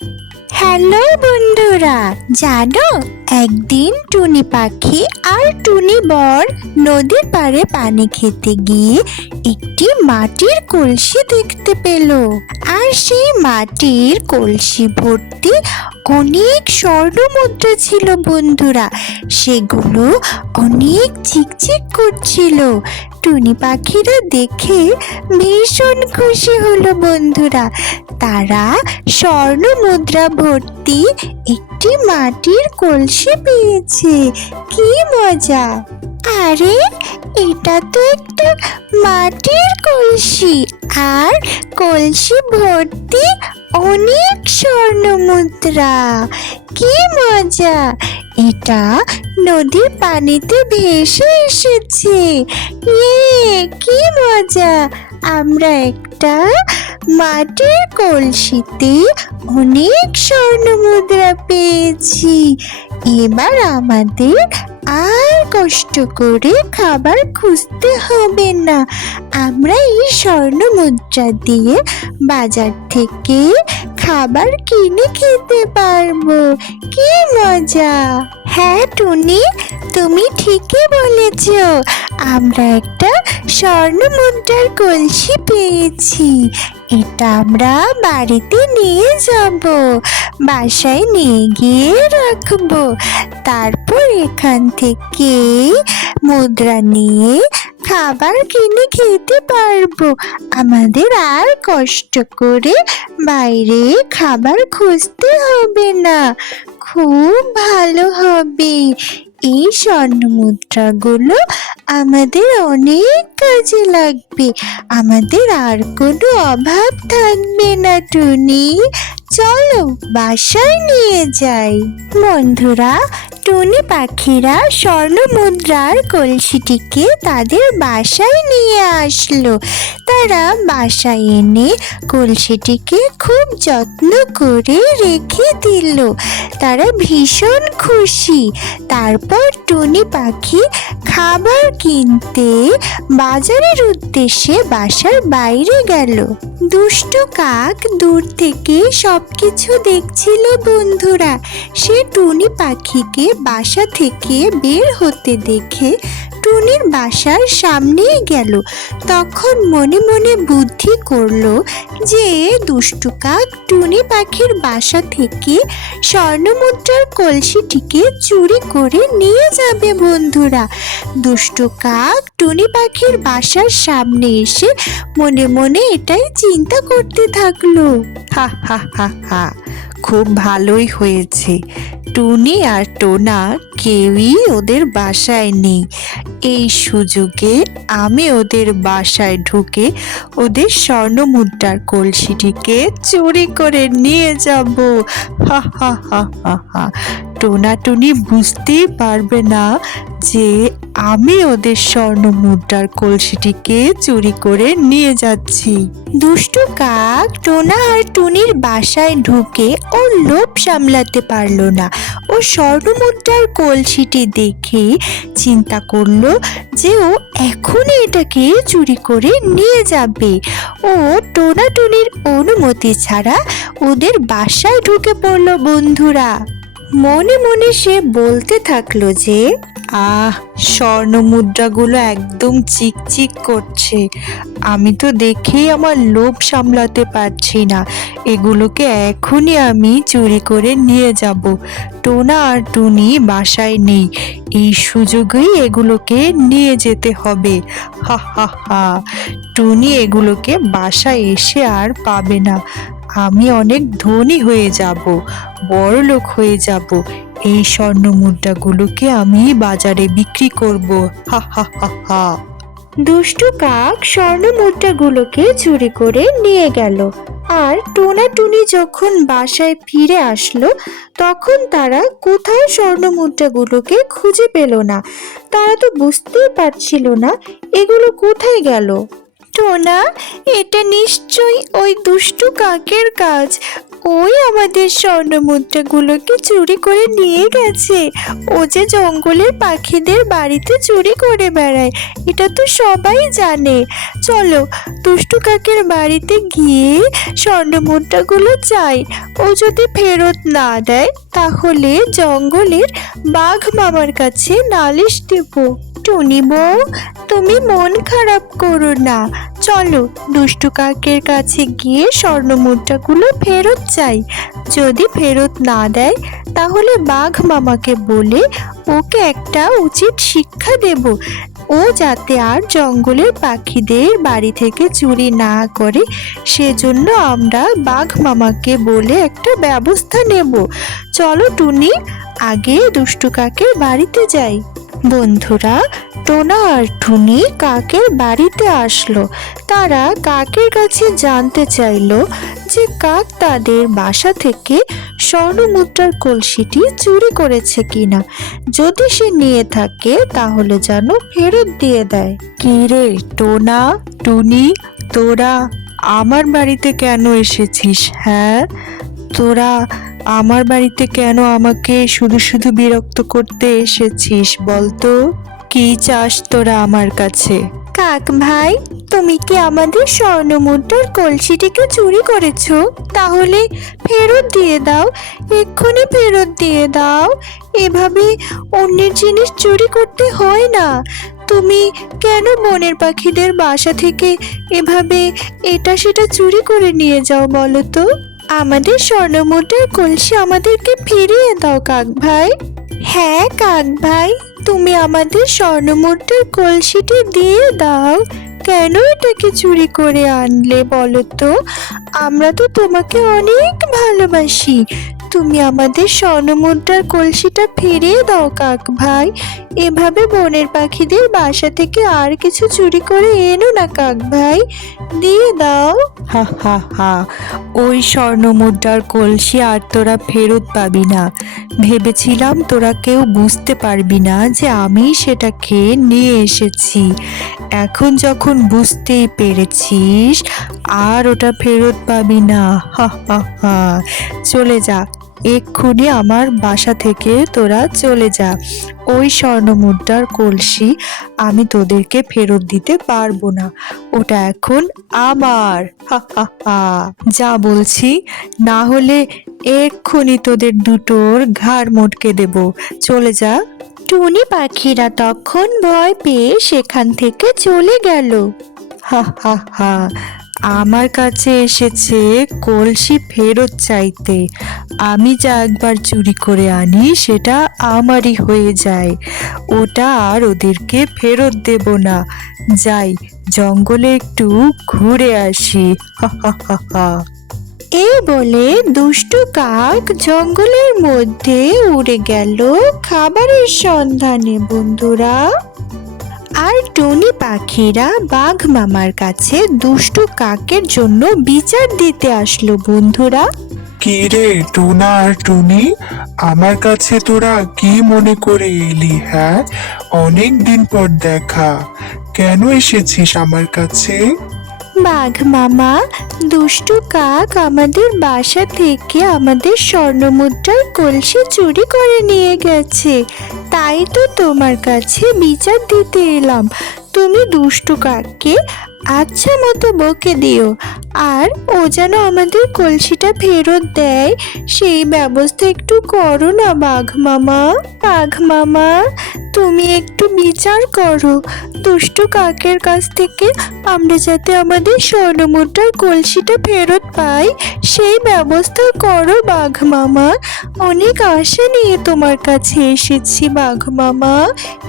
Hello বন্ধুরা, জানো একদিন টুনি পাখি আর টুনি বর নদীর পাড়ে পানি খেতে গিয়ে একটি মাটির কলসি দেখতে পেল। আর সেই মাটির কলসি ভর্তি অনেক স্বর্ণ মুদ্রা ছিল বন্ধুরা। সেগুলো অনেক চিকচিক করছিল। টুনি পাখিরা দেখে ভীষণ খুশি হলো বন্ধুরা। তারা স্বর্ণ মুদ্রা ভর্তি একটি মাটির কলসি পেয়েছে। কি মজা! আরে, এটা তো একটা মাটির কলসি, আর কলসি ভর্তি অনেক স্বর্ণ মুদ্রা। কি মজা! এটা নদীর পানিতে ভেসে এসেছে। কি মজা! আমরা একটা মাটির কলসিতে অনেক স্বর্ণ মুদ্রা পেয়েছি। এবার আমাদের আর কষ্ট করে খাবার খুঁজতে হবে না। আমরা এই স্বর্ণ মুদ্রা দিয়ে বাজার থেকে খাবার কিনে খেতে পারবো। কি মজা! হ্যাঁ টুনি, তুমি ঠিকই বলেছ। আমরা একটা স্বর্ণ মুদ্রার কলসি পেয়েছি। এটা আমরা বাড়িতে নিয়ে যাব, বাসায় নিয়ে গিয়ে রাখবো। তারপর এখান থেকে মুদ্রা নিয়ে খাবার কিনে খেতে পারবো। আমাদের আর কষ্ট করে বাইরে খাবার খুঁজতে হবে না। খুব ভালো হবে। এই স্বর্ণ মুদ্রাগুলো আমাদের অনেক কাজে লাগবে। আমাদের আর কোনো অভাব থাকবে না টুনি। চলো বাসায় নিয়ে যাই। বন্ধুরা, টুনি পাখিরা স্বর্ণ মুদ্রার কলসিটিকে তাদের বাসায় নিয়ে আসলো। তারা বাসায় এনে কলসিটিকে খুব যত্ন করে রেখে দিল। তারা ভীষণ খুশি। তারপর টুনি পাখি খাবার কিনতে বাজারের উদ্দেশ্যে বাসার বাইরে গেল। দুষ্টু কাক দূর থেকে সবকিছু দেখছিল বন্ধুরা। সে টুনি পাখিকে বাসা থেকে বের হতে দেখে টুনির বাসার সামনেই গেল। তখন মনে মনে বুদ্ধি করলো যে দুষ্টু কাক টুনি পাখির বাসা থেকে স্বর্ণমুদ্রার কলসিটিকে চুরি করে নিয়ে যাবে বন্ধুরা। দুষ্টু কাক টুনি পাখির বাসার সামনে এসে মনে মনে এটাই চিন্তা করতে থাকলো। হা হা হা হা, খুব ভালোই হয়েছে। টুনি আর টোনা কেউই ওদের বাসায় নেই। এই সুযোগে আমি ওদের বাসায় ঢুকে ওদের স্বর্ণ মুদ্রার কলসিটিকে চুরি করে নিয়ে যাব। হা হা হা হা হা। টোনা টুনি বুঝতেই পারবে না যে আমি ওদের স্বর্ণ মুদ্রার কলসিটিকে চুরি করে নিয়ে যাচ্ছি। দুষ্টু কাক টোনা আর টুনির বাসায় ঢুকে ওর লোভ সামলাতে পারলো না। ও স্বর্ণমুদ্রার কলসিটি দেখে চিন্তা করলো যে ও এখনই এটাকে চুরি করে নিয়ে যাবে। ও টোনা টুনির অনুমতি ছাড়া ওদের বাসায় ঢুকে পড়লো বন্ধুরা। মনে মনে সে বলতে থাকলো যে স্বর্ণ মুদ্রাগুলো একদম চিকচিক করছে। আমি তো দেখেই আমার লোভ সামলাতে পারছি না। এগুলোকে এখনই আমি চুরি করে নিয়ে যাব। টোনা আর টুনি বাসায় নেই, এই সুযোগেই এগুলোকে নিয়ে যেতে হবে। হা হা হা। টুনি এগুলোকে বাসায় এসে আর পাবে না। আমি অনেক ধনী হয়ে যাব, বড়লোক হয়ে যাব। এই স্বর্ণ মুদ্রাগুলোকে আমি বাজারে বিক্রি করব। হা হা হা হা। দুষ্টু কাক স্বর্ণ মুদ্রাগুলোকে চুরি করে নিয়ে গেল। আর টোনা টুনি যখন বাসায় ফিরে আসলো তখন তারা কোথাও স্বর্ণ মুদ্রাগুলোকে খুঁজে পেল না। তারা তো বুঝতেই পারছিল না এগুলো কোথায় গেল। টোনা, এটা নিশ্চয়ই ওই দুষ্টু কাকের কাজ। ওই আমাদের স্বর্ণমুদ্রাগুলোকে চুরি করে নিয়ে গেছে। ও যে জঙ্গলের পাখিদের বাড়িতে চুরি করে বেড়ায়, এটা তো সবাই জানে। চলো দুষ্টু কাকের বাড়িতে গিয়ে স্বর্ণমুদ্রাগুলো চাই। ও যদি ফেরত না দেয় তাহলে জঙ্গলের বাঘ মামার কাছে নালিশ দেব। টুনি বউ, তুমি মন খারাপ করো না। চলো দুষ্টু কাকের কাছে গিয়ে স্বর্ণমুদ্রাগুলো ফেরত চাই। যদি ফেরত না দেয় তাহলে বাঘ মামাকে বলে ওকে একটা উচিত শিক্ষা দেব। ও যাতে আর জঙ্গলের পাখিদের বাড়ি থেকে চুরি না করে, সেজন্য আমরা বাঘ মামাকে বলে একটা ব্যবস্থা নেব। চলো টুনি, আগে দুষ্টু কাকের বাড়িতে যাই। বন্ধুরা, টোনা আর টুনি কাকের বাড়িতে আসলো। তারা কাকের কাছে জানতে চাইলো যে কাক তাদের বাসা থেকে স্বর্ণমুদ্রার কলসিটি চুরি করেছে কিনা। যদি সে নিয়ে থাকে তাহলে যেন ফেরত দিয়ে দেয়। কি রে টোনা, টুনি, তোরা আমার বাড়িতে কেন এসেছিস? হ্যাঁ, তোরা আমার বাড়িতে কেন আমাকে শুধু শুধু বিরক্ত করতে এসেছিস বলতো? কি চাস তোরা আমার কাছে? কাক ভাই, তুমি কি আমাদের স্বর্ণমুদ্রার কলসিটিকে চুরি করেছো? তাহলে ফেরত দিয়ে দাও, এক্ষুনি ফেরত দিয়ে দাও। এভাবে অন্যের জিনিস চুরি করতে হয় না। তুমি কেন বনের পাখিদের বাসা থেকে এভাবে এটা সেটা চুরি করে নিয়ে যাও বলো তো? আমাদের স্বর্ণমুদ্রার কলসি আমাদেরকে ফিরিয়ে দাও কাক ভাই। হ্যাঁ কাক ভাই, তুমি আমাদের স্বর্ণমুদ্রার কলসিটি দিয়ে দাও। কেন এটাকে চুরি করে আনলে বলো তো? আমরা তো তোমাকে অনেক ভালোবাসি। তুমি আমাদের স্বর্ণমুদ্রার কলসিটা ফিরিয়ে দাও কাক ভাই। এভাবে বনের পাখিদের বাসা থেকে আর কিছু চুরি করে এনো না কাক ভাই, দিয়ে দাও। হা হা হা, ওই স্বর্ণমুদ্রার কলসি আর তোরা ফেরত পাবি না। ভেবেছিলাম তোরা কেউ বুঝতে পারবি না যে আমি সেটাকে নিয়ে এসেছি। এখন যখন বুঝতেই পেরেছিস, আর ওটা ফেরত পাবি না। হা হা হা, চলে যা এক্ষুনি আমার বাসা থেকে, তোরা চলে যা। ওই স্বর্ণমুদ্রার কলসি আমি তোদেরকে ফেরত দিতে পারবো না, ওটা এখন আমার। হা হা হা, যা বলছি, না হলে এক্ষুনি তোদের দুটোর ঘাড় মটকে দেব। চলে যা। টুনি পাখিরা তখন ভয় পেয়ে সেখান থেকে চলে গেল। হা হা হা, আমার কাছে এসেছে কলসি ফেরত চাইতে। আমি যা একবার চুরি করে আনি সেটা আমারই হয়ে যায়, ওটা আর ওদেরকে ফেরত দেব না। যাই, জঙ্গলে একটু ঘুরে আসি। হা হা হা হা। এই বলে দুষ্টু কাক জঙ্গলের মধ্যে উড়ে গেল খাবারের সন্ধানে বন্ধুরা। আর টুনি পাখিরা বাঘ মামার কাছে দুষ্টু কাকের জন্য বিচার দিতে আসলো বন্ধুরা। কি রে টোনা আর টুনি, আমার কাছে তোরা কি মনে করে এলি? হ্যাঁ, অনেক দিন পর দেখা, কেন এসেছিস আমার কাছে? বাঘ মামা, দুষ্টু কাক আমাদের বাসা থেকে আমাদের স্বর্ণমুদ্রার কলসি চুরি করে নিয়ে গেছে। তাই তো তোমার কাছে বিচার দিতে এলাম। তুমি দুষ্টু কাককে আচ্ছা মতো বকে দিও, আর ও যেন আমাদের কলসিটা ফেরত দেয় সেই ব্যবস্থা একটু করো না বাঘ মামা। বাঘ মামা, তুমি একটু বিচার করো। দুষ্টু কাকের কাছ থেকে আমরা যাতে আমাদের স্বর্ণমুদ্রার কলসিটা ফেরত পাই সেই ব্যবস্থা করো বাঘ মামা। অনেক আশা নিয়ে তোমার কাছে এসেছি বাঘ মামা,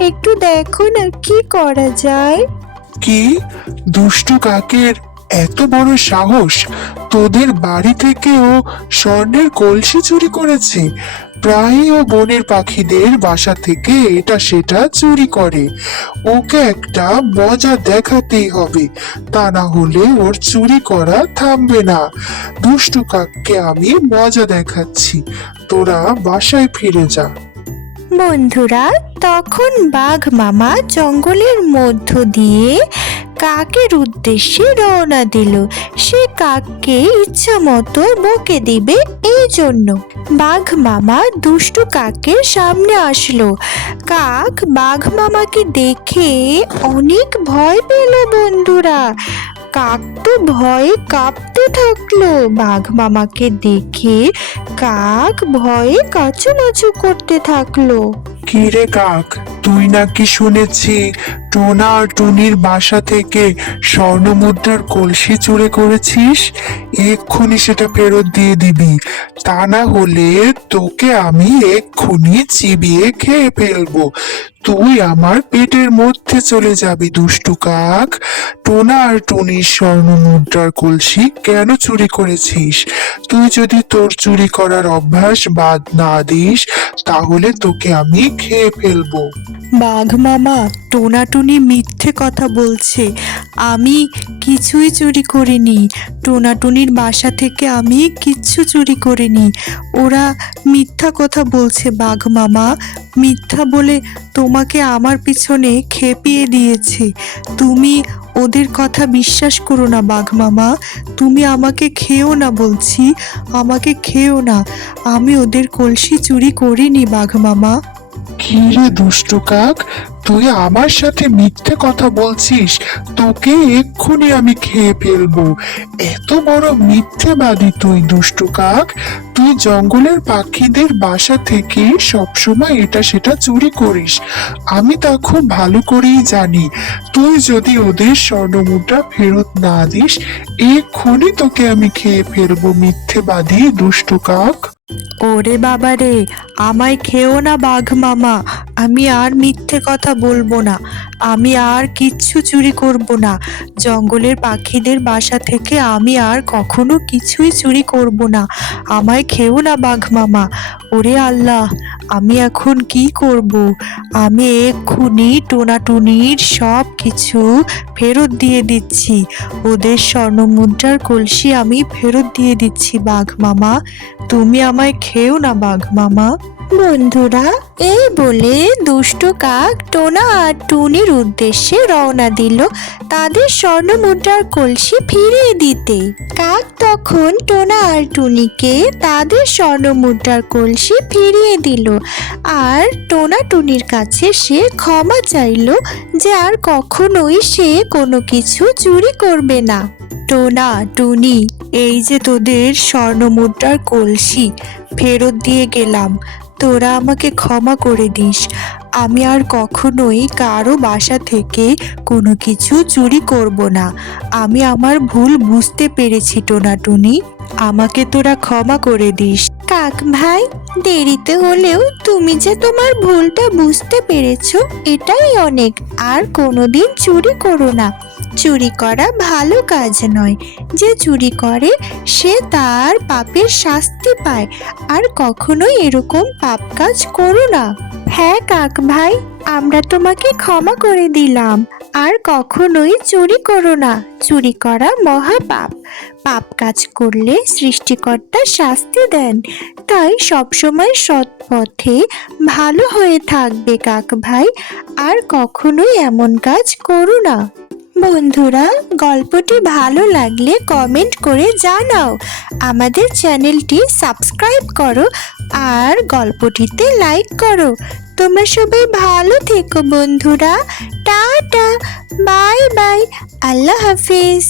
একটু দেখো না কি করা যায়। কি, দুষ্টু কাকের এত বড় সাহস? তোদের বাড়ি থেকে ও স্বর্ণের কলসি চুরি করেছে। প্রায়ই ও বনের পাখিদের বাসা থেকে এটা সেটা চুরি করে। ওকে একটা মজা দেখাতেই হবে, তা না হলে ওর চুরি করা থামবে না। দুষ্টু কাককে আমি মজা দেখাচ্ছি, তোরা বাসায় ফিরে যা। বন্ধুরা, তখন বাঘ মামা জঙ্গলের মধ্য দিয়ে কাকের উদ্দেশ্যে রওনা দিল। সে কাককে ইচ্ছা মতো বকে দিবে এই জন্য। বাঘ মামা দুষ্টু কাকের সামনে আসলো। কাক বাঘ মামাকে দেখে অনেক ভয় পেল বন্ধুরা। কাক তো ভয়ে কাঁপতে থাকলো। বাঘ মামাকে দেখে কাক ভয়ে কাচুমাচু করতে থাকলো। কিরে কাক, তুই নাকি শুনেছি টোনা আর টুনির বাসা থেকে স্বর্ণ মুদ্রার কলসি চুরি করেছিস? এক্ষুনি সেটা ফেরত দিয়ে দিবি, তা না হলে তোকে আমি এক্ষুনি চিবিয়ে খেয়ে ফেলবো। তুই আমার পেটের মধ্যে চলে যাবি দুষ্টু কাক। টোনা আর টুনির স্বর্ণ মুদ্রার কলসি কেন চুরি করেছিস? তুই যদি তোর চুরি করার অভ্যাস বাদ না দিস তাহলে তোকে আমি খেয়ে ফেলবো। বাঘ মামা, টোনাটুনি মিথ্যে কথা বলছে। আমি কিছুই চুরি করিনি। টোনাটুনির বাসা থেকে আমি কিচ্ছু চুরি করিনি। ওরা মিথ্যা কথা বলছে বাঘ মামা। মিথ্যা বলে তোমাকে আমার পিছনে খেপিয়ে দিয়েছে। তুমি ওদের কথা বিশ্বাস করো না বাঘ মামা। তুমি আমাকে খেও না বলছি, আমাকে খেও না। আমি ওদের কলসি চুরি করিনি বাঘ মামা। কি রে দুষ্টু কাক, তুই আমার সাথে মিথ্যে কথা বলছিস? তোকে এক্ষুনি আমি খেয়ে ফেলবো। এত বড় মিথ্যেবাদী তুই দুষ্টু কাক। তুই জঙ্গলের পাখিদের বাসা থেকে সবসময় এটা সেটা চুরি করিস। আমি তা খুব ভালো করেই জানি। তুই যদি ওদের স্বর্ণমুদ্রা ফেরত না দিস এক্ষুনি তোকে আমি খেয়ে ফেলবো মিথ্যেবাদী দুষ্টু কাক। ওরে বাবা রে, আমায় খেও না বাঘ মামা। আমি আর মিথ্যে কথা বলবো না। আমি আর কিচ্ছু চুরি করব না। জঙ্গলের পাখিদের বাসা থেকে আমি আর কখনো কিছুই চুরি করব না। আমায় খেও না বাঘ মামা। ওরে আল্লাহ, আমি এখন কি করব? আমি এক্ষুনি টোনাটুনির সব কিছু ফেরত দিয়ে দিচ্ছি। ওদের স্বর্ণ মুদ্রার কলসি আমি ফেরত দিয়ে দিচ্ছি বাঘ মামা। তুমি আমায় খেও না বাঘ মামা। বন্ধুরা, এই বলে দুষ্টু কাক টোনা আর টুনির উদ্দেশ্যে রওনা দিল তাদের স্বর্ণ মুদ্রার কলসি ফিরিয়ে দিতে। কাক তখন টোনা আর টুনিকে তাদের স্বর্ণ মুদ্রার কলসি ফিরিয়ে দিল আর টোনা টুনির কাছে সে ক্ষমা চাইলো যে আর কখনোই সে কোনো কিছু চুরি করবে না। টোনা, টুনি, এই যে তোদের স্বর্ণ মুদ্রার কলসি ফেরত দিয়ে গেলাম। তোরা আমাকে ক্ষমা করে দিস। আমি আর কখনোই কারো বাসা থেকে কোনো কিছু চুরি করব না। আমি আমার ভুল বুঝতে পেরেছি টোনাটুনি। আমাকে তোরা ক্ষমা করে দিস। কাক ভাই, দেরিতে হলেও তুমি যে তোমার ভুলটা বুঝতে পেরেছো এটাই অনেক। আর কোনোদিন চুরি করো না। চুরি করা ভালো কাজ নয়। যে চুরি করে সে তার পাপের শাস্তি পায়। আর কখনোই এরকম পাপ কাজ করো না। হ্যাঁ কাক ভাই, আমরা তোমাকে ক্ষমা করে দিলাম। আর কখনোই চুরি করো না। চুরি করা মহাপাপ। পাপ কাজ করলে সৃষ্টিকর্তা শাস্তি দেন। তাই সবসময় সৎ পথে ভালো হয়ে থাকবে কাক ভাই। আর কখনোই এমন কাজ করো না। বন্ধুরা, গল্পটি ভালো লাগলে কমেন্ট করে জানাও। আমাদের চ্যানেলটি সাবস্ক্রাইব করো আর গল্পটিতে লাইক করো। তোমরা সবাই ভালো থেকো বন্ধুরা। টাটা, বাই বাই, আল্লাহ হাফিজ।